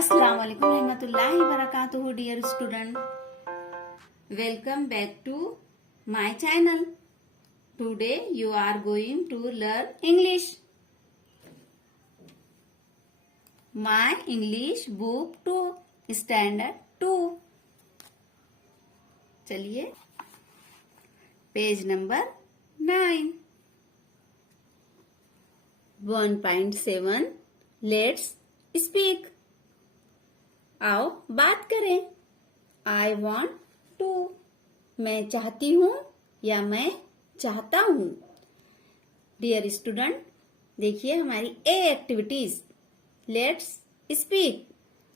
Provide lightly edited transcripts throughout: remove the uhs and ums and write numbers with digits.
Assalamualaikum warahmatullahi wabarakatuh dear student. Welcome back to my channel. Today you are going to learn English. My English book 2 standard 2. चलिए page number 9. 1.7 Let's speak. आओ बात करें. I want to. मैं चाहती हूँ या मैं चाहता हूँ. डियर स्टूडेंट, देखिए हमारी ए एक्टिविटीज. Let's speak.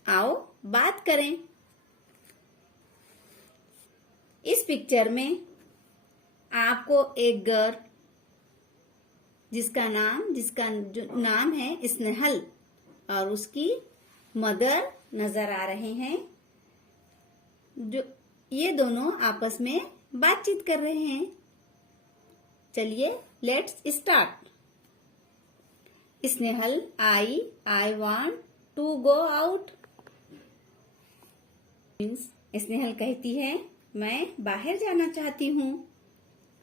आओ बात करें. इस पिक्चर में आपको एक गर्ल जिसका नाम है स्नेहल और उसकी मदर नजर आ रहे हैं. जो ये दोनों आपस में बातचीत कर रहे हैं. चलिए let's start. Snehal I want to go out. Snehal कहती है मैं बाहर जाना चाहती हूँ.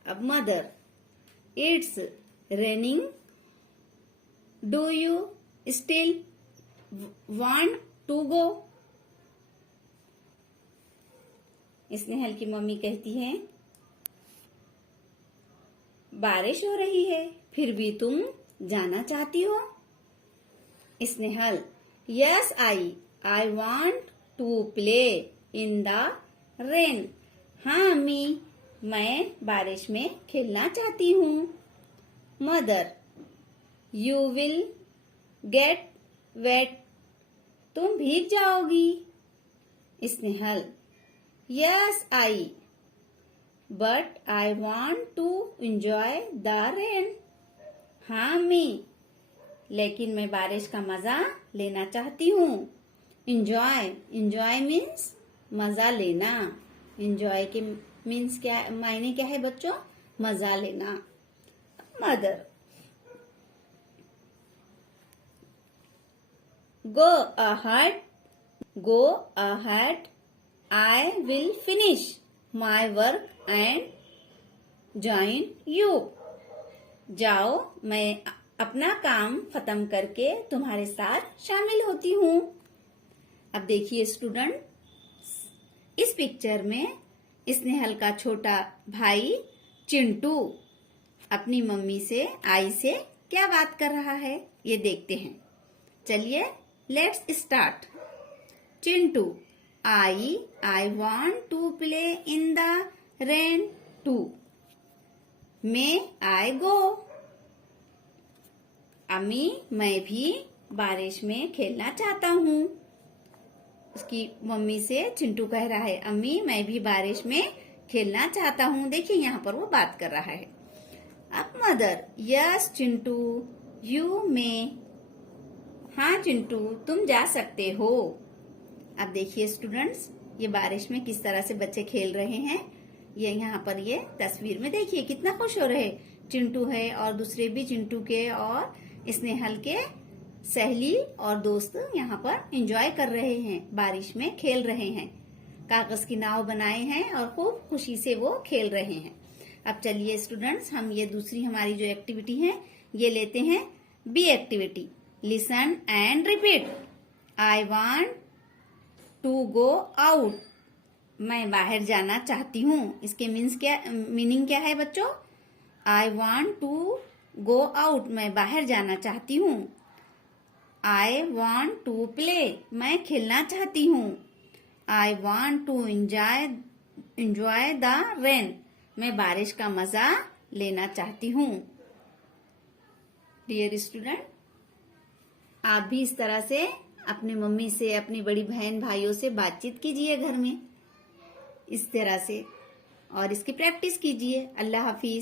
अब mother, it's raining. Do you still want to go. Snehal की मम्मी कहती है बारिश हो रही है फिर भी तुम जाना चाहती हो. Snehal yes I want to play in the rain. हाँ अम्मी, मैं बारिश में खेलना चाहती हूँ. Mother you will get wet. तुम भीग जाओगी. Snehal yes but I want to enjoy the rain. हाँ अम्मी, लेकिन मैं बारिश का मजा लेना चाहती हूँ. एंजॉय मीन्स मजा लेना. एंजॉय के मीन्स क्या, मायने क्या है बच्चों? मजा लेना. Mother Go ahead. I will finish my work and join you. जाओ, मैं अपना काम खत्म करके तुम्हारे साथ शामिल होती हूँ. अब देखिए स्टूडेंट, इस पिक्चर में स्नेहल का छोटा भाई चिंटू अपनी मम्मी से आई से क्या बात कर रहा है ये देखते हैं. चलिए let's start. Chintu I want to play in the rain too. May I go. अम्मी, मैं भी बारिश में खेलना चाहता हूँ. उसकी मम्मी से चिंटू कह रहा है अम्मी, मैं भी बारिश में खेलना चाहता हूँ. देखिए यहाँ पर वो बात कर रहा है. अब mother yes Chintu you may. हाँ चिंटू, तुम जा सकते हो. अब देखिए स्टूडेंट्स, ये बारिश में किस तरह से बच्चे खेल रहे हैं. ये यहाँ पर ये तस्वीर में देखिए कितना खुश हो रहे. चिंटू है और दूसरे भी चिंटू के और स्नेहल के सहेली और दोस्त यहाँ पर एंजॉय कर रहे हैं. बारिश में खेल रहे हैं. कागज की नाव बनाए हैं और खूब खुशी से वो खेल रहे हैं. अब चलिए स्टूडेंट्स, हम ये दूसरी हमारी जो एक्टिविटी है ये लेते हैं B activity. Listen and repeat. I want to go out. मैं बाहर जाना चाहती हूँ. इसके मीनिंग क्या है बच्चों? I want to go out. मैं बाहर जाना चाहती हूँ. I want to play. मैं खेलना चाहती हूँ. I want to enjoy the rain. मैं बारिश का मजा लेना चाहती हूँ. डियर स्टूडेंट, आप भी इस तरह से अपनी मम्मी से, अपनी बड़ी बहन भाइयों से बातचीत कीजिए घर में इस तरह से और इसकी प्रैक्टिस कीजिए. अल्लाह हाफिज.